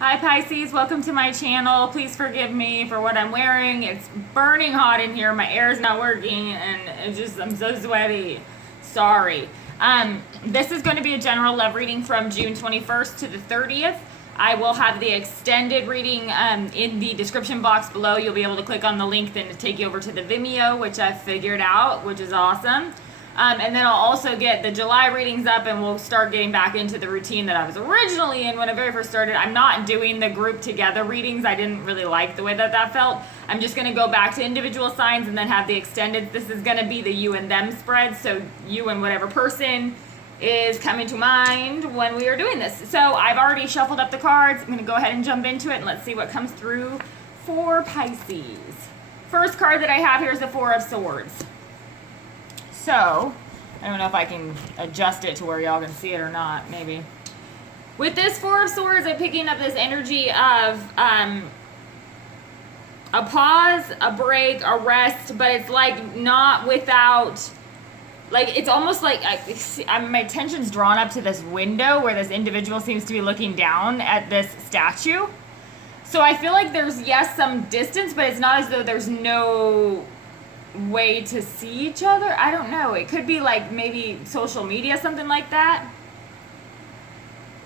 Hi Pisces, welcome to my channel. Please forgive me for what I'm wearing. It's burning hot in here. My air is not working and I'm so sweaty. Sorry. This is going to be a general love reading from June 21st to the 30th. I will have the extended reading in the description box below. You'll be able to click on the link then to take you over to the Vimeo, which I've figured out, which is awesome. And then I'll also get the July readings up and we'll start getting back into the routine that I was originally in when I very first started. I'm not doing the group together readings. I didn't really like the way that felt. I'm just going to go back to individual signs and then have the extended. This is going to be the you and them spread. So you and whatever person is coming to mind when we are doing this. So I've already shuffled up the cards. I'm going to go ahead and jump into it and let's see what comes through for Pisces. First card that I have here is the Four of Swords. So, I don't know if I can adjust it to where y'all can see it or not, maybe. With this Four of Swords, I'm picking up this energy of a pause, a break, a rest, but it's like not without, like it's almost like my attention's drawn up to this window where this individual seems to be looking down at this statue. So I feel like there's, yes, some distance, but it's not as though there's no way to see each other. I don't know. It could be like maybe social media, something like that.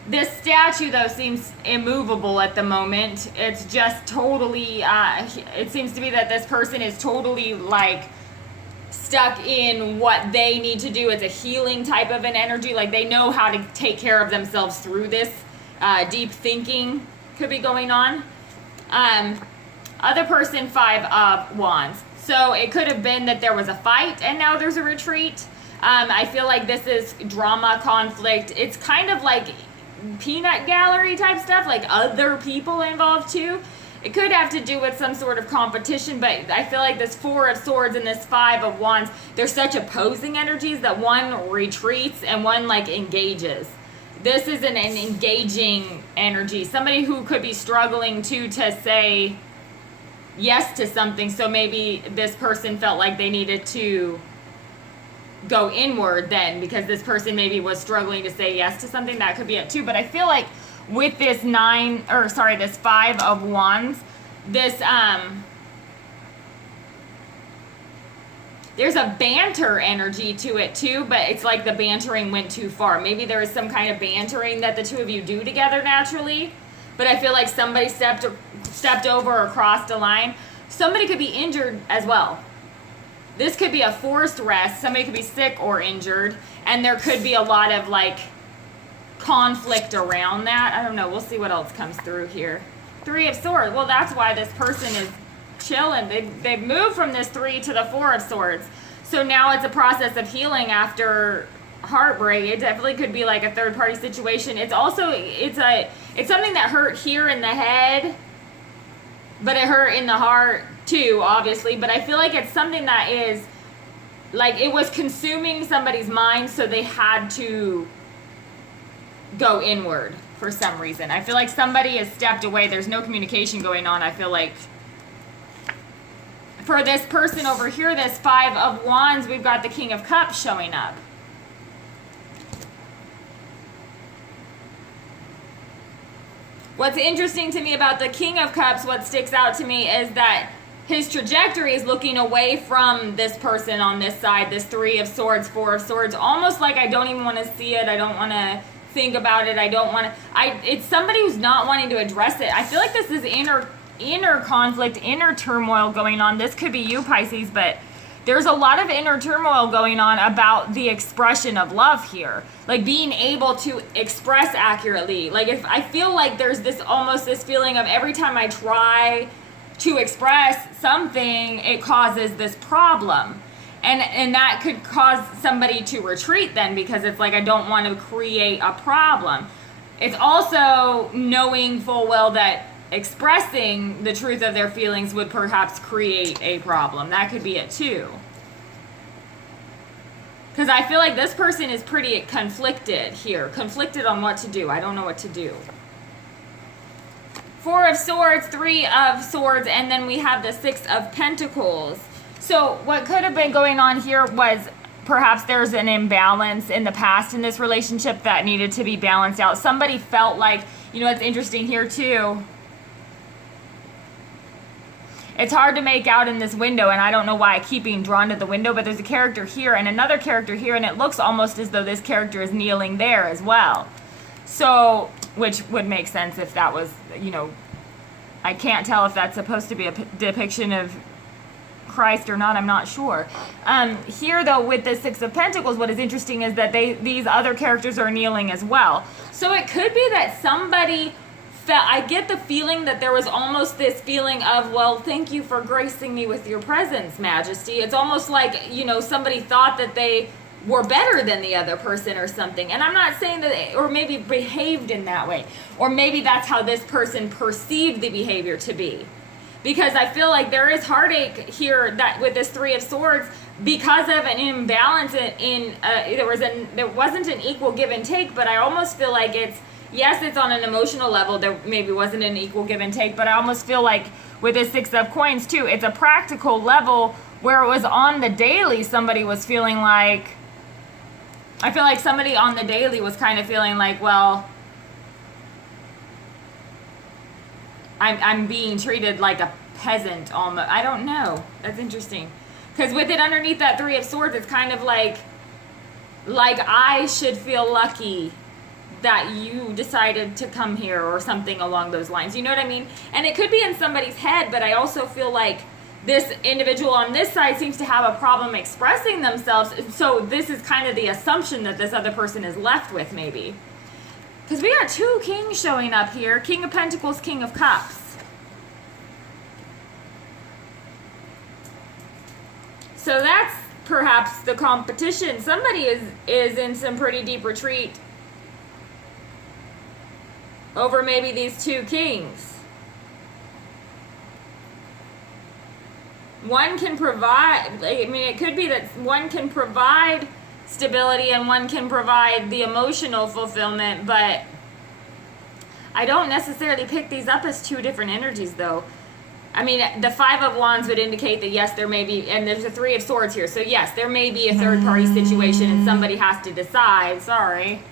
This statue though seems immovable at the moment. It's just totally it seems to be that this person is totally like stuck in what they need to do. It's a healing type of an energy, like they know how to take care of themselves through this. Deep thinking could be going on. Other person, Five of Wands. So it could have been that there was a fight and now there's a retreat. I feel like this is drama, conflict. It's kind of like peanut gallery type stuff, like other people involved too. It could have to do with some sort of competition, but I feel like this Four of Swords and this Five of Wands, they're such opposing energies that one retreats and one like engages. This is an engaging energy. Somebody who could be struggling to say yes to something, so maybe this person felt like they needed to go inward then because this person maybe was struggling to say yes to something. That could be it too. But I feel like with this this Five of Wands, this there's a banter energy to it too, but it's like the bantering went too far. Maybe there is some kind of bantering that the two of you do together naturally, but I feel like somebody stepped over or crossed a line. Somebody could be injured as well. This could be a forced rest. Somebody could be sick or injured, and there could be a lot of like conflict around that. I don't know. We'll see what else comes through here. Three of Swords. Well, that's why this person is chilling. They've moved from this Three to the Four of Swords. So now it's a process of healing after heartbreak. It definitely could be like a third party situation. It's also it's something that hurt here in the head, but it hurt in the heart too, obviously. But I feel like it's something that is like it was consuming somebody's mind, so they had to go inward for some reason. I feel like somebody has stepped away. There's no communication going on. I feel like for this person over here, this Five of Wands, we've got the King of Cups showing up. What's interesting to me about the King of Cups, what sticks out to me is that his trajectory is looking away from this person on this side, this Three of Swords, Four of Swords, almost like I don't even want to see it. I don't want to think about it. I don't want to, it's somebody who's not wanting to address it. I feel like this is inner conflict, inner turmoil going on. This could be you, Pisces, but there's a lot of inner turmoil going on about the expression of love here. Like being able to express accurately. Like if I feel like there's this almost this feeling of every time I try to express something, it causes this problem. And that could cause somebody to retreat then because it's like I don't want to create a problem. It's also knowing full well that expressing the truth of their feelings would perhaps create a problem. That could be it too. Because I feel like this person is pretty conflicted here. Conflicted on what to do. I don't know what to do. Four of Swords, Three of Swords, and then we have the Six of Pentacles. So what could have been going on here was perhaps there's an imbalance in the past in this relationship that needed to be balanced out. Somebody felt like You know, it's interesting here too. It's hard to make out in this window, and I don't know why I keep being drawn to the window, but there's a character here and another character here, and it looks almost as though this character is kneeling there as well. So, which would make sense if that was, you know, I can't tell if that's supposed to be a depiction of Christ or not, I'm not sure. Here, though, with the Six of Pentacles, what is interesting is that these other characters are kneeling as well. So it could be that somebody felt, I get the feeling that there was almost this feeling of, well, thank you for gracing me with your presence, Majesty. It's almost like, you know, somebody thought that they were better than the other person or something. And I'm not saying that, or maybe behaved in that way. Or maybe that's how this person perceived the behavior to be. Because I feel like there is heartache here that with this Three of Swords because of an imbalance there wasn't an equal give and take, but I almost feel like it's on an emotional level, there maybe wasn't an equal give and take, but I almost feel like with this Six of Coins too, it's a practical level where it was on the daily, somebody was feeling like, I feel like somebody on the daily was kind of feeling like, well, I'm being treated like a peasant almost. I don't know. That's interesting. Because with it underneath that Three of Swords, it's kind of like I should feel lucky that you decided to come here or something along those lines. You know what I mean? And it could be in somebody's head, but I also feel like this individual on this side seems to have a problem expressing themselves. So this is kind of the assumption that this other person is left with maybe. Because we got two kings showing up here. King of Pentacles, King of Cups. So that's perhaps the competition. Somebody is in some pretty deep retreat over maybe these two kings. One can provide, I mean, it could be that one can provide stability and one can provide the emotional fulfillment, but I don't necessarily pick these up as two different energies though. I mean, the Five of Wands would indicate that yes, there may be, and there's a Three of Swords here, so yes, there may be a third party situation and somebody has to decide, sorry.